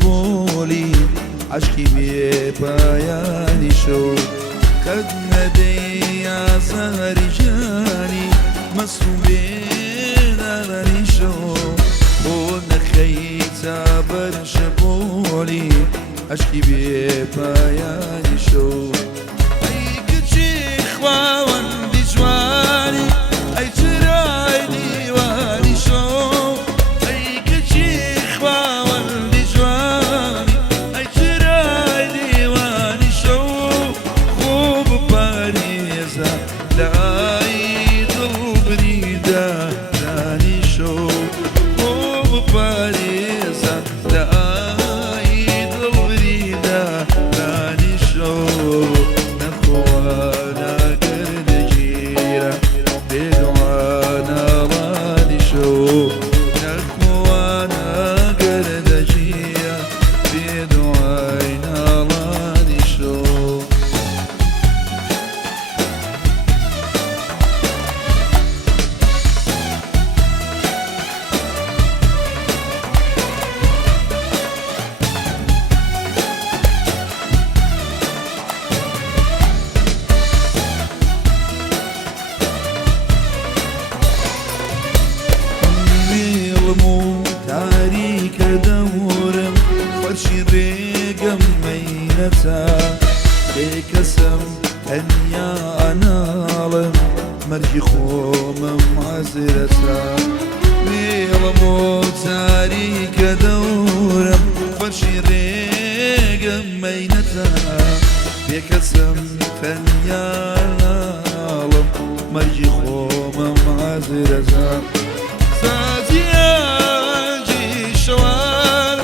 بولی عشقی بی پایانی شو قد ندی یا سهری جانی مسئولی دارانی شو و نخیتا برش بولی عشقی بی پایانی شو ای کچی خواهندی جوانی ای چرای دیوانی شو ای کچی خواهندی جوانی ای چرای دیوانی شو خوب پاریزا لای دل بریده دانی شو خوب پاریزا لای دل بریده دانی شو نخوانا کرد جیره بدوانا رانی شو نخوانا کرد جیره بدوانا رانی شو مو تاریک دورم فرشی ریگم مینتا بکسم تنیا انالم مرجی خومم عزرتا مو تاریک دورم فرشی ریگم مینتا بکسم تنیا انالم مرجی خومم عزرتا سازياجي شوار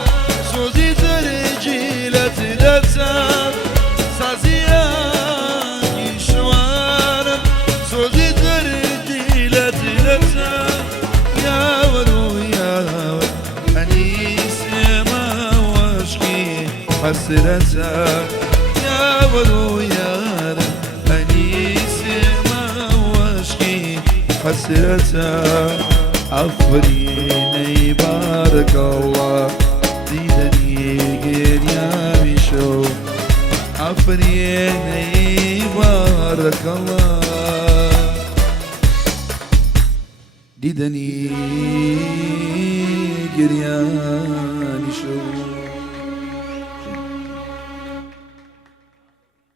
سوزي ترجي لتلتساب سازياجي شوار سوزي ترجي لتلتساب يا ولو يا أنيس ما واشكي حسرتها يا ولو يا أنيس ما واشكي حسرتها عفريني بارك الله ديدني قريامي شو عفريني بارك الله ديدني قريامي شو